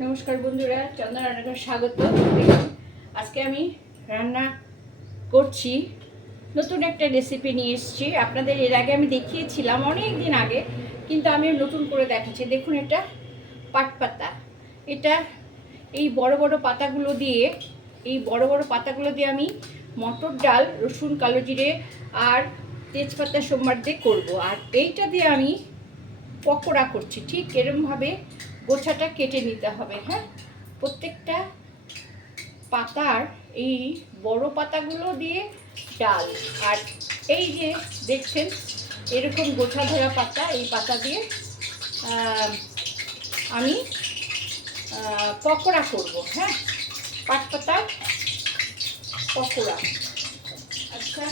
নমস্কার বন্ধুরা, চন্দনা রান্নাঘরে স্বাগত। দেখুন, আজকে আমি রান্না করছি, নতুন একটা রেসিপি নিয়ে এসেছি। আপনাদের এর আগে আমি দেখিয়েছিলাম অনেক দিন আগে, কিন্তু আমি নতুন করে দেখাচ্ছি। দেখুন, এটা পাট পাতা। এটা এই বড় বড় পাতাগুলো দিয়ে আমি মটর ডাল, রসুন, কালো জিরে আর তেজপাতা সোমবার দিয়ে করবো। আর এইটা দিয়ে আমি পকোড়া করছি। ঠিক এরমভাবে গোছাটা কেটে নিতে হবে। হ্যাঁ, প্রত্যেকটা পাতার এই বড় পাতাগুলো দিয়ে ডাল, আর এই যে দেখছেন এরকম গোছা ধরা পাতা, এই পাতা দিয়ে আমি পকোড়া করব। হ্যাঁ, পাট পাতার পকোড়া। আচ্ছা,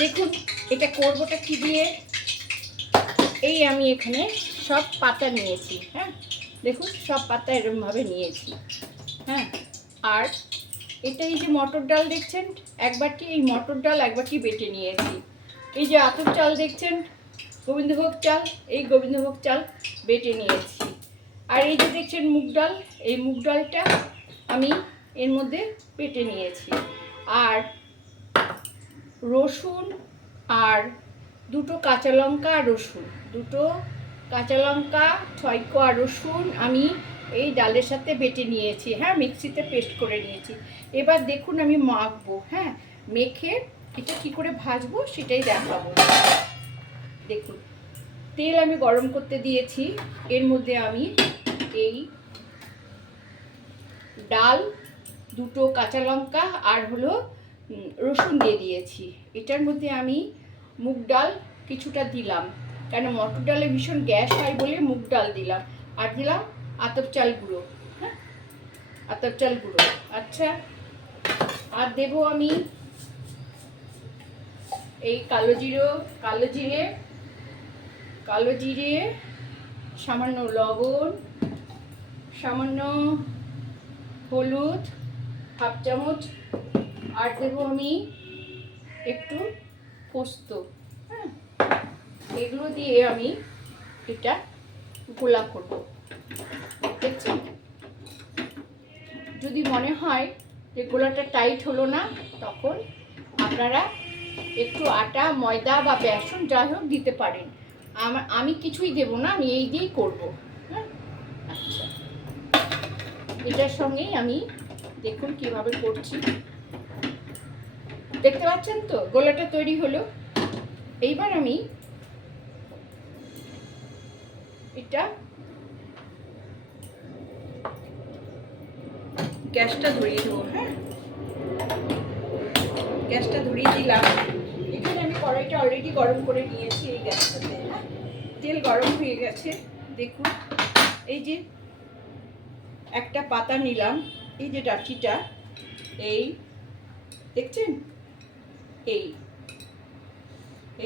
দেখুন এটা করবোটা কি দিয়ে। এই আমি এখানে সব পাতা নিয়েছি। হ্যাঁ, দেখুন সব পাতা এরকমভাবে নিয়েছি। হ্যাঁ, আর এটা এই যে মটর ডাল দেখছেন, এক বাটি, এই মটর ডাল এক বাটি বেটে নিয়েছি। এই যে আতপ চাল দেখছেন, গোবিন্দভোগ চাল, এই গোবিন্দভোগ চাল বেটে নিয়েছি। আর এই যে দেখছেন মুগ ডাল, এই মুগ ডালটা আমি এর মধ্যে বেটে নিয়েছি। আর রসুন আর দুটো কাঁচা লঙ্কা, দুটো কাঁচা লঙ্কা, 6 কোয়া রসুন আমি এই ডালের সাথে বেটে নিয়েছি। হ্যাঁ, মিক্সিতে পেস্ট করে নিয়েছি। এবার দেখুন আমি মাখবো। হ্যাঁ, মেখে এটা কী করে ভাজবো সেটাই দেখাবো। দেখুন, তেল আমি গরম করতে দিয়েছি। এর মধ্যে আমি এই ডাল, দুটো কাঁচা লঙ্কা আর হলো রসুন দিয়ে দিয়েছি। এটার মধ্যে আমি মুগ ডাল কিছুটা দিলাম, কেন মটর ডালে ভীষণ গ্যাস হয় বলে মুগ ডাল দিলাম। আর দিলাম আতপ চাল গুঁড়ো। হ্যাঁ, আতপ চাল গুঁড়ো। আচ্ছা, আর দেবো আমি এই কালো জিরে, সামান্য লবণ, সামান্য হলুদ, হাফ চামচ, আর দেবো আমি একটু পোস্ত। হ্যাঁ, এগুলো দিয়ে আমি এটা গোলা করব। দেখছেন, যদি মনে হয় যে গোলাটা টাইট হলো না, তখন আপনারা একটু আটা, ময়দা বা বেসন যাই হোক দিতে পারেন। আমি কিছুই দেব না, আমি এই দিয়েই করবো। হ্যাঁ, আচ্ছা, এটার সঙ্গেই আমি দেখুন কিভাবে করছি। দেখতে পাচ্ছেন তো, গোলাটা তৈরি হলো। এইবার আমি এটা গ্যাসটা ধরিয়ে দেবো। হ্যাঁ, গ্যাসটা ধরিয়ে দিলাম। এখানে আমি কড়াইটা অলরেডি গরম করে নিয়েছি এই গ্যাসটাতে। হ্যাঁ, তেল গরম হয়ে গেছে। দেখুন, এই যে একটা পাতা নিলাম, এই যে ডাঁটিটা, এই দেখছেন, এই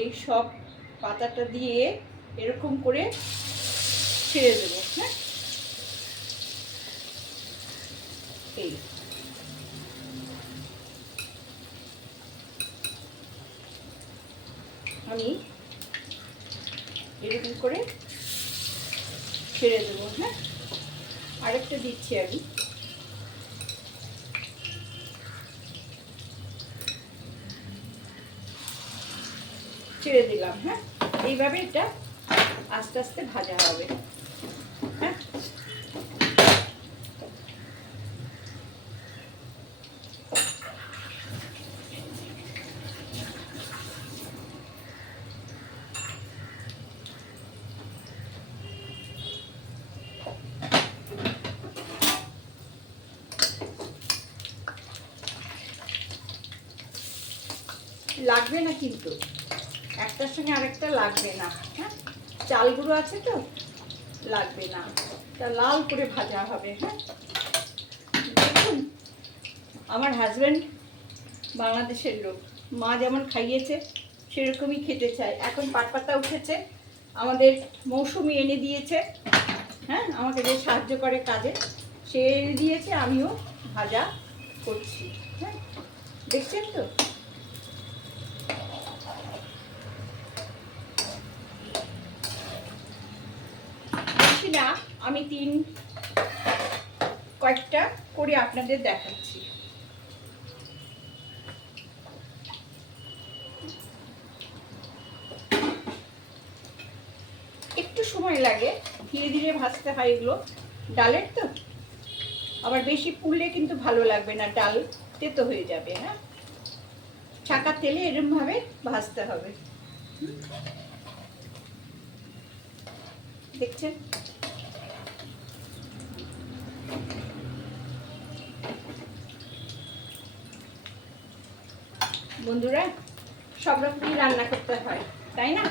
এই সব পাতাটা দিয়ে এরকম করে ছেড়ে দেবো। হ্যাঁ, এই আমি এরকম করে ছেড়ে দেবো। হ্যাঁ, আরেকটা দিচ্ছি আমি। ছেড়ে দিলাম। হ্যাঁ, এইভাবে এটা আস্তে আস্তে ভাজা হবে। হ্যাঁ, লাগবে না কিন্তু, একটার সঙ্গে আরেকটা লাগবে না। হ্যাঁ, চাল গুঁড়ো আছে তো, লাগবে না। তা লাল করে ভাজা হবে। হ্যাঁ, দেখুন, আমার হাজব্যান্ড বাংলাদেশের লোক, মা যেমন খাইয়েছে সেরকমই খেতে চায়। এখন পাট পাতা উঠেছে, আমাদের মৌসুমি এনে দিয়েছে। হ্যাঁ, আমাকে যে সাহায্য করে কাজে, সে এনে দিয়েছে, আমিও ভাজা করছি। হ্যাঁ, দেখছেন তো। বেশি না, আমি কয়েকটা করে আপনাদের দেখাচ্ছি। একটু সময় লাগে, ধীরে ধীরে ভাজতে হয় এগুলো, ডালের তো। আবার বেশি পুড়লে কিন্তু ভালো লাগবে না, ডাল তেতো হয়ে যাবে। হ্যাঁ, ছাকা তেলে এরকম ভাবে ভাজতে হবে। দেখছেন? বন্ধুরা, সব রকমই রান্না করতে হয়, তাই না?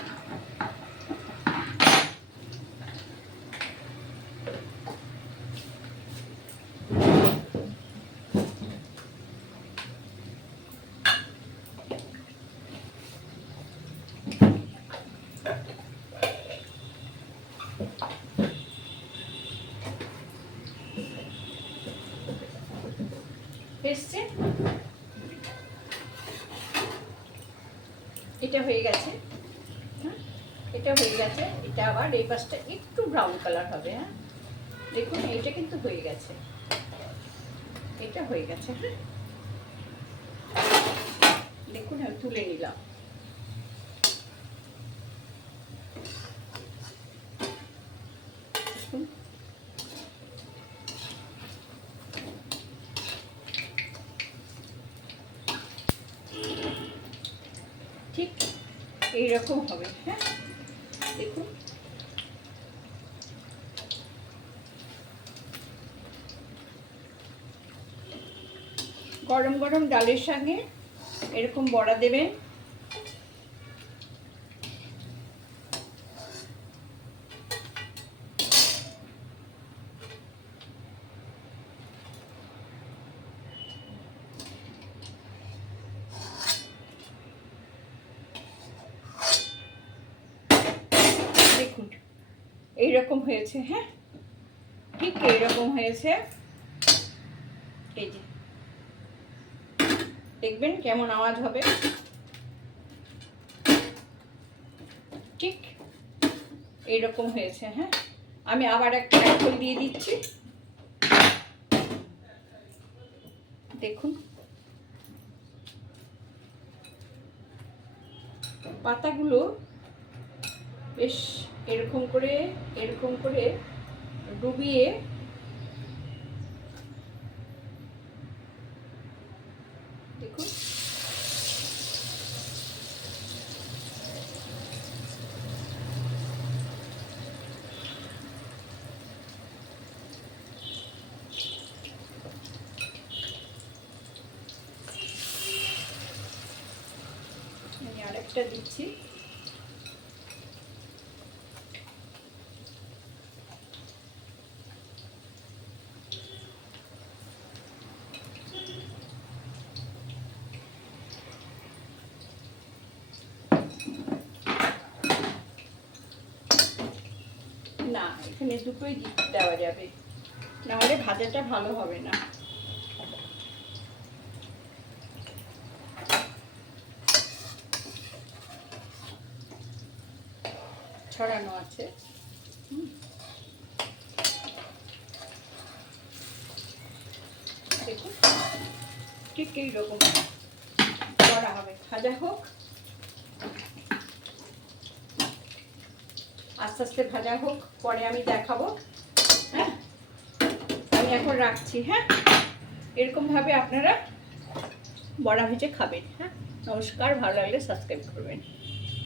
এসছে, এটা হয়ে গেছে। হ্যাঁ, এটা হয়ে গেছে। এটা আবার এই পাশটা একটু ব্রাউন কালার হবে। হ্যাঁ, দেখুন এটা কিন্তু হয়ে গেছে, এটা হয়ে গেছে। হ্যাঁ, দেখুন আমি তুলে নিলাম। ঠিক এইরকম হবে। হ্যাঁ, দেখুন গরম গরম ডালের সঙ্গে এরকম বড়া দেবেন। দেখুন এইরকম হয়েছে। হ্যাঁ, ঠিক এইরকম হয়েছে। এই যে দেখবেন কেমন আওয়াজ হবে। ঠিক এইরকম হয়েছে। হ্যাঁ, আমি আবার একটা কাঠল দিয়ে দিচ্ছি। দেখুন পাতাগুলো বেশ এরকম করে ডুবিয়ে দেখুন। আমি আরেকটা দিচ্ছি। না, এখানে দুটোই দেওয়া যাবে, নাহলে ভাজাটা ভালো হবে না। ছড়ানো আছে। দেখুন ঠিক এইরকম করা হবে। ভাজা হোক, আস্তে আস্তে ভাজা হোক, পরে আমি দেখাবো। হ্যাঁ, আমি এখন রাখছি। হ্যাঁ, এরকমভাবে আপনারা বড়া ভেজে খাবেন। হ্যাঁ, নমস্কার, ভালো লাগলে সাবস্ক্রাইব করবেন।